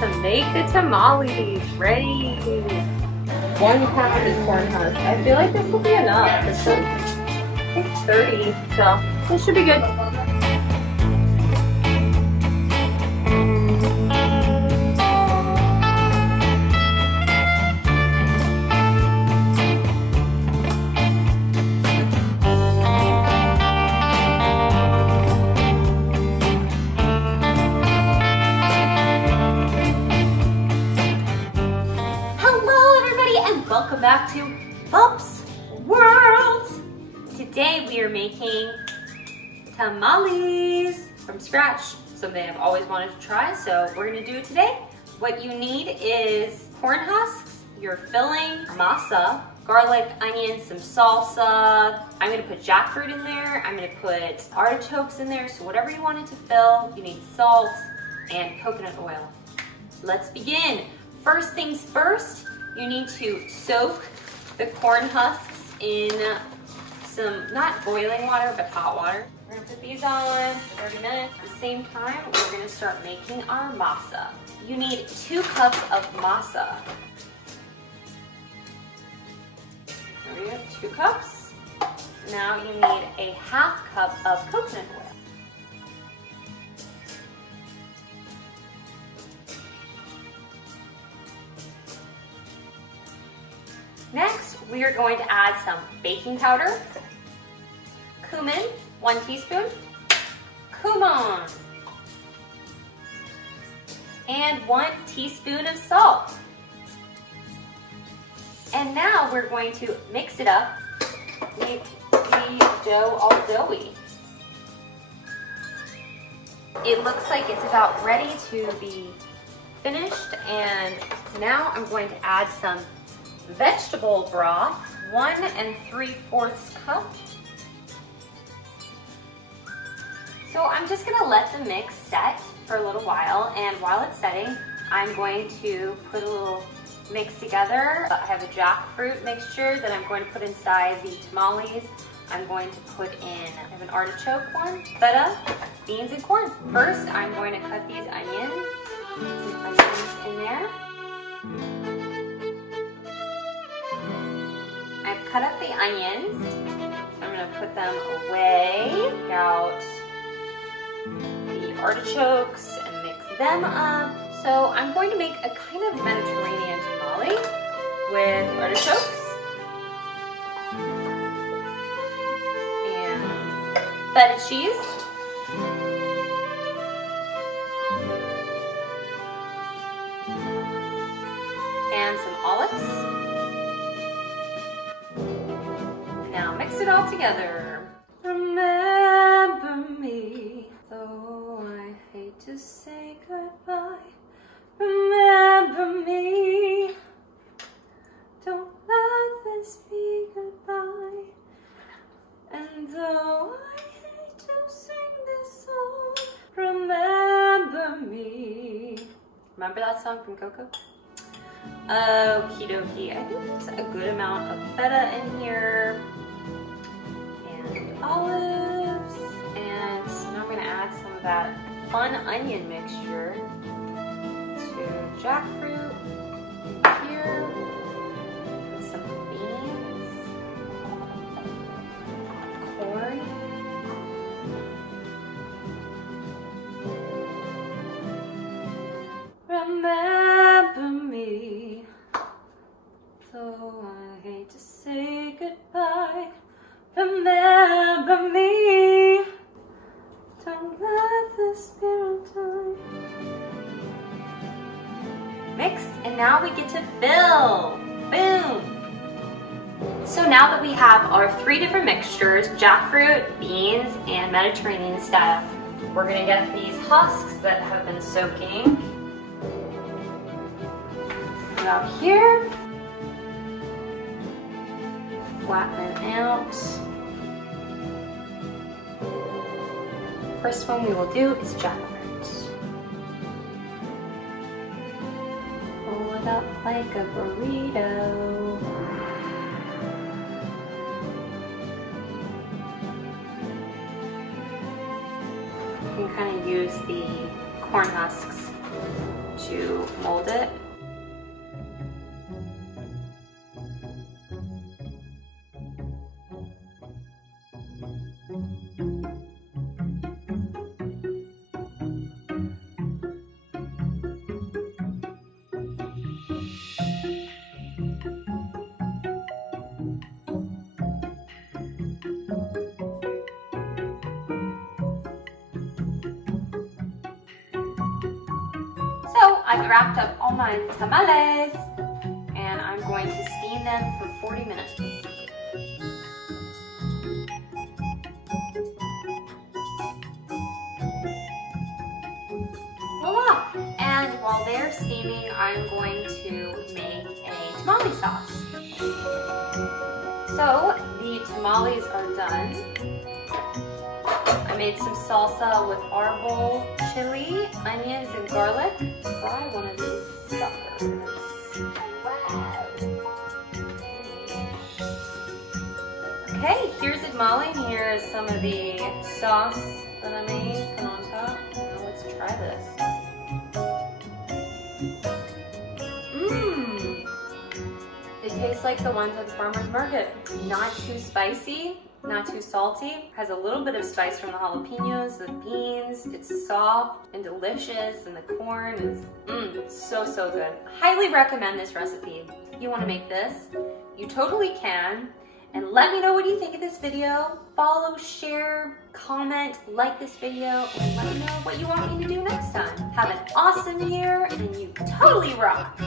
to make the tamales. Ready? 1 pound of corn husks. I feel like this will be enough. This is, I think, 30, so this should be good. Welcome back to Boppzworld. Today we are making tamales from scratch. Something I've always wanted to try, so we're gonna do it today. What you need is corn husks, your filling, masa, garlic, onions, some salsa. I'm gonna put jackfruit in there. I'm gonna put artichokes in there. So whatever you want it to fill, you need salt and coconut oil. Let's begin. First things first, you need to soak the corn husks in some, not boiling water, but hot water. We're gonna put these on for 30 minutes. At the same time, we're gonna start making our masa. You need 2 cups of masa. There we go, 2 cups. Now you need a 1/2 cup of coconut oil. Next, we are going to add some baking powder, cumin, 1 teaspoon, cumin, and 1 teaspoon of salt. And now we're going to mix it up, make the dough all doughy. It looks like it's about ready to be finished, and now I'm going to add some vegetable broth, 1 3/4 cup. So I'm just gonna let the mix set for a little while, and while it's setting, I'm going to put a little mix together. I have a jackfruit mixture that I'm going to put inside the tamales. I'm going to put in, I have an artichoke one, feta, beans, and corn. First, I'm going to cut these onions. Some onions in there. I've cut up the onions, so I'm gonna put them away. Take out the artichokes and mix them up. So I'm going to make a kind of Mediterranean tamale with artichokes and feta cheese. And some olives. Now mix it all together. Remember me, though I hate to say goodbye. Remember me, don't let this be goodbye. And though I hate to sing this song, remember me. Remember that song from Coco? Okie dokie. I think there's a good amount of feta in here. And olives. And now I'm going to add some of that fun onion mixture to jackfruit in here. And some beans. Corn. Remember me, though I hate to say goodbye. Remember me, don't let the spirit die. Mixed, and now we get to fill. Boom! So now that we have our 3 different mixtures, jackfruit, beans, and Mediterranean style, we're gonna get these husks that have been soaking out here, flatten out. First one we will do is jackfruit. Pull it up like a burrito. You can kind of use the corn husks to mold it. So I've wrapped up all my tamales and I'm going to steam them for 40 minutes. Voila! And while they're steaming, I'm going to make a tamale sauce. So the tamales are done. I made some salsa with arbol, chili, onions, and garlic. Fry one of these suckers. Wow. Okay, here's a tamale, and here is some of the sauce that I made on top. Now let's try this. It tastes like the ones at the farmer's market. Not too spicy. Not too salty, has a little bit of spice from the jalapeños, the beans, it's soft and delicious, and the corn is so good. Highly recommend this recipe. If you want to make this, you totally can. And let me know what you think of this video. Follow, share, comment, like this video, and let me know what you want me to do next time. Have an awesome year, and you totally rock!